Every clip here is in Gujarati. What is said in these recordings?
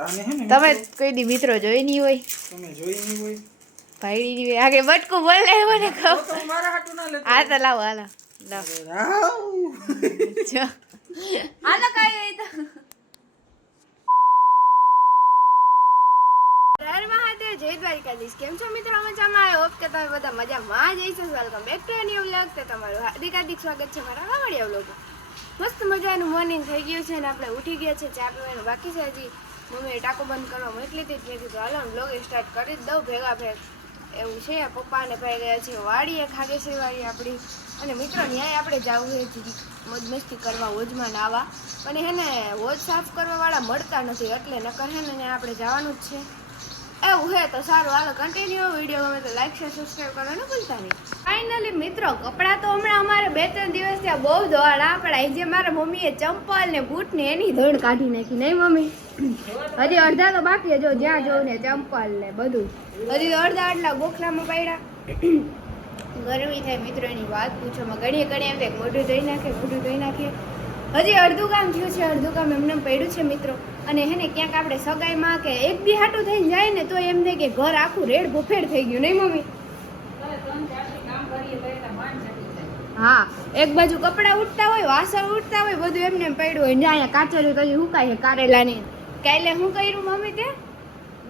આને હે ને તમે કોઈ દી મિત્રો જોઈ નહીં હોય, તમે જોઈ નહીં હોય ભાઈ ની આગે બટકું બોલે મને કહો તો મારા હાટુ ના લેતો આ તો લાવો હાલો જો હાલો કાઈ તો હર મહાદેવ, જય દ્વારકાધીશ. કેમ છો મિત્રો? મજામાં? આઈ હોપ કે તમે બધા મજામાં જ હશો. Welcome back to new vlog. તો તમારું હાર્દિક સ્વાગત છે મારા વાવડિયા વ્લોગમાં. મસ્ત મજાનું મોર્નિંગ થઈ ગયું છે ને આપણે ઉઠી ગયા છે. ચા પીવાનું બાકી છે હજી. મમ્મીએ ટાંકો બંધ કરવા મોકલી હતી એટલે કીધું હાલો વ્લોગ સ્ટાર્ટ કરી જ દઉં ભેગા ભેગ. એવું છે. પપ્પા ને ભાઈ ગયા છે વાડીએ, ખાગેશ્રી વાડી આપણી. અને મિત્રો ન્યાય આપણે જવું છે મોજ મસ્તી કરવા, હોજમાં નાવા. પણ હે ને હોજ સાફ કરવાવાળા મળતા નથી એટલે નકર હે ને આપણે જવાનું જ છે. એવું હે તો સારું, હાલો કન્ટિન્યુ. વિડીયો ગમે તો લાઈક શેર સબસ્ક્રાઈબ કરવાનું ભૂલતા નહીં. ફાઇનલી મિત્રો કપડાં તો હમણાં અમારે 2-3 દિવસ ત્યાં બહુ દોડા પડાય છે. મારા મમ્મીએ ચંપલ ને બૂટ ને એની ધોળ કાઢી નાખી. નહીં મમ્મી? હજી અડધા તો બાકી, જો જ્યાં જોઉં ને ચંપલ ને બધું હજી તો અડધા આટલા ગોખલામાં પડ્યા. ગરમી થાય મિત્રો, એની વાત પૂછોમાં. ઘડીએ ઘડીએ એમ થાય મોઢું ધોઈ નાખે. હજી અડધું કામ થયું છે, અડધું કામ એમને પડ્યું છે મિત્રો. અને હે ને ક્યાંક આપણે સગાઈમાં કે એક દી હાટું થઈને જાય ને તો એમ થાય કે ઘર આખું રેડ ભૂફેડ થઈ ગયું. નહીં મમ્મી? હા, એક બાજુ કપડાં ઉઠતા હોય, વાસણ ઉઠતા હોય, બધું એમને એમ પડ્યું હોય. અહીંયા કાચરી તો હુકાય કારેલાની. કાલે શું કર્યું મમ્મી? તે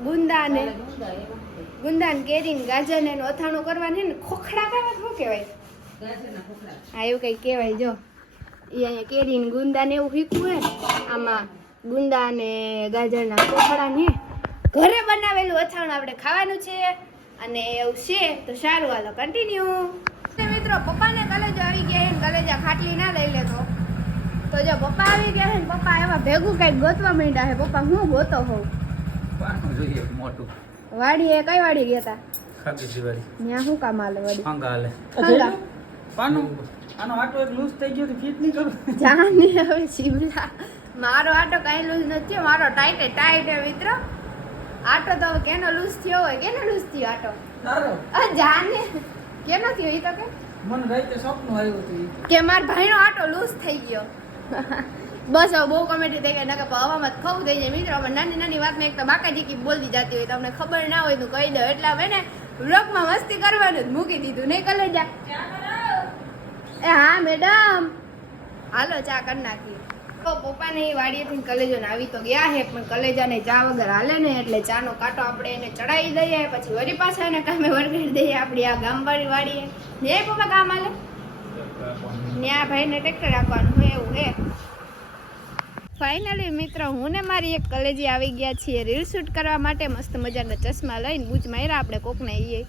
ગુંદા ને કેરી ને ગાજર ને અથાણું કરવાનું ને ખોખડા કરવા શું કહેવાય? હા, એવું કઈ કહેવાય. જો એ અહીંયા કેરી ને ગુંદા ને એવું શીખવું હે. આમાં ગુંદા ને ગાજરના ખોખડા ને ઘરે બનાવેલું અથાણું આપણે ખાવાનું છે. અને એવું છે તો સારું, હાલો કન્ટિન્યુ. મિત્રો પપ્પાને કલેજો આવી ગયા છે, કલેજા ખાટલી ના લઈ લેતો. તો જો પપ્પા આવી ગયા છે ને પપ્પા એવા ભેગું કઈક ગોતવા માંડ્યા છે. પપ્પા હું ગોતો હોઉં? મોટું વાડીએ કઈ વાડી ગયા હતા? ખાગેશ્રી વાડી. ત્યાં શું કામ હાલે? વાડી હાંગા હાલે. હાંગા આનો આટો એક લૂઝ થઈ ગયો તો ફિટ નહીં કરું. જાને હવે શિમલા મારો આટો કઈ લૂઝ નથી, મારો ટાઈટ હે મિત્રો. આટો તો કેનો લૂઝ થયો હોય? કેનો લૂઝ થયો આટો? તારો જાને કેનો થયો? ઈ તો કે મને રાતે સપનું આવ્યું હતું કે માર ભાઈનો આટો લૂઝ થઈ ગયો. બસ હવે બહુ કોમેડી થઈ ગઈ. નકર હવામાં ખવું થઈ જાય મિત્રો. નાની નાની વાતમાં એક તો બાકાજી કી બોલતી જતી હોય, તમને ખબર ના હોય તો કહી દો. એટલે હવે ને વ્લોગમાં મસ્તી કરવાનું જ મૂકી દીધું. નહીં કલેજા? એ હા મેડમ, હાલો ચા કરી નાખીએ. તો પપ્પાને એ વાડીએથી કલેજોને આવી તો ગયા હે, પણ કલેજાને ચા વગર હાલે ને એટલે ચાનો કાંટો આપણે એને ચડાવી દઈએ, પછી વળી પાછા એને કામે વળગાડી દઈએ આપણી આ ગામવાળી વાડીએ. ને પપ્પા કામ હાલે ને આ ભાઈને ટ્રેક્ટર રાખવાનું હોય એવું હે. ફાઇનલી મિત્રો હું ને મારી એક કલેજી આવી ગયા છીએ રીલ શૂટ કરવા માટે. મસ્ત મજાના ચશ્મા લઈને બૂચ માર્યા આપણે કોકને. એ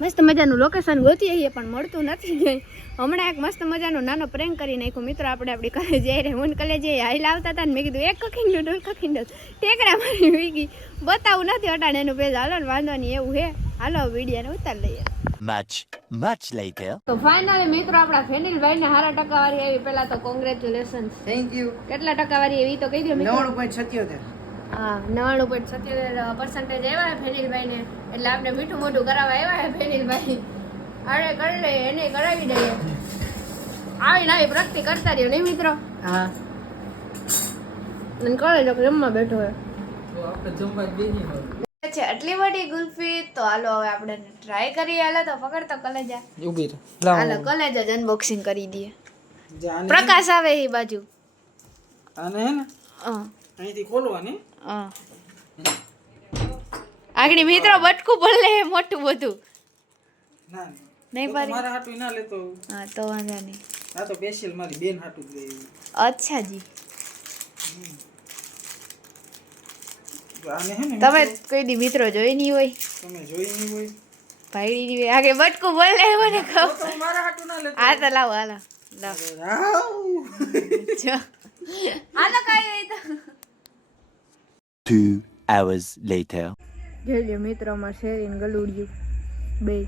મસ્ત મજાનું લોકેશન ગોતીએ છીએ પણ મળતું નથી. હમણાં એક મસ્ત મજાનું નાનો પ્રેન્ક કરી નાખ્યું મિત્રો. આપણે આપણી કલેજ રહે, હું કલેજ હાઈ લાવતા હતા ને મેં કીધું એક કખીંડો ટેકરા મારી વીગી બતાવું નથી અટાણે એનું પેજ. હાલો ને વાંધો નહીં, એવું હે. હાલો વિડીયોને ઉતાર લઈએ. much later. તો ફાઇનલી મિત્રો આપણા ફેનિલભાઈ ને 100% વાળી આવી. પહેલા તો કોંગ્રેચ્યુલેશન્સ. Thank you. કેટલા ટકા વાળી એવી તો કહી દો મિત્રો? 99.77. હા, 99.77% આવ્યા હે ફેનિલભાઈ ને. એટલે આપણે મીઠું મોઢું કરાવવા આવ્યા હે ફેનિલભાઈ. અરે કરી લઈએ, એને કરાવી દઈએ. આવીને આવી પ્રગતિ કરતા રહ્યો. નહીં મિત્રો? હા. અને કરે જો રમવા બેઠો હે. તો આપણે જમવા બેની હોય છે આટલી બધી ગુલ્ફી. તો હાલો હવે આપણે ટ્રાય કરીએ. હાલો તો પકડ તો કલેજા. ઊભી રહે. હાલો કલેજા જ અનબોક્સિંગ કરી દઈએ. પ્રકાશ આવે એ બાજુ. આને હે ને અહીંથી ખોલવાની. આગળ મિત્રો બટકું બોલે મોટું બધું. ના નહીં પારી મારા હાટુ ના લેતો. હા તો વાંધો નહીં. આ તો સ્પેશિયલ મારી બેન હાટુ જ લેવી. અચ્છા જી. આને હે ને તમે કોઈ દી મિત્રો જોઈ નહીં હોય, તમે જોઈ નહીં હોય ભાઈ ની આગળ બટકું બોલે મને કહો. તો મારા હાટુ ના લેતો. આ તો લાવો હાલો જો હાલો કાઈ તો 2 hours later. જોઈ લ્યો મિત્રો માં શેરીન ગલુડિયું બે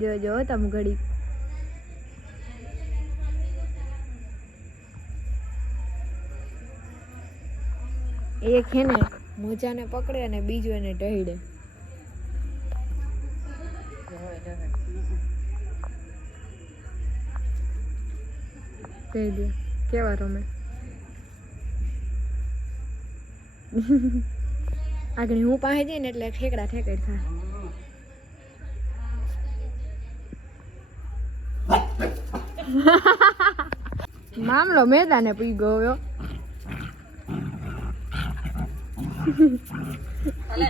જો તમે ઘડી એક હે ને મોજાને પકડે અને બીજું એને ઢળે. કહી દે કેવા રમે. આગળ હું પાસે જઈને એટલે ઠેકડા ઠેકડ થાય. મામલો મેદાને પી ગયો. આલે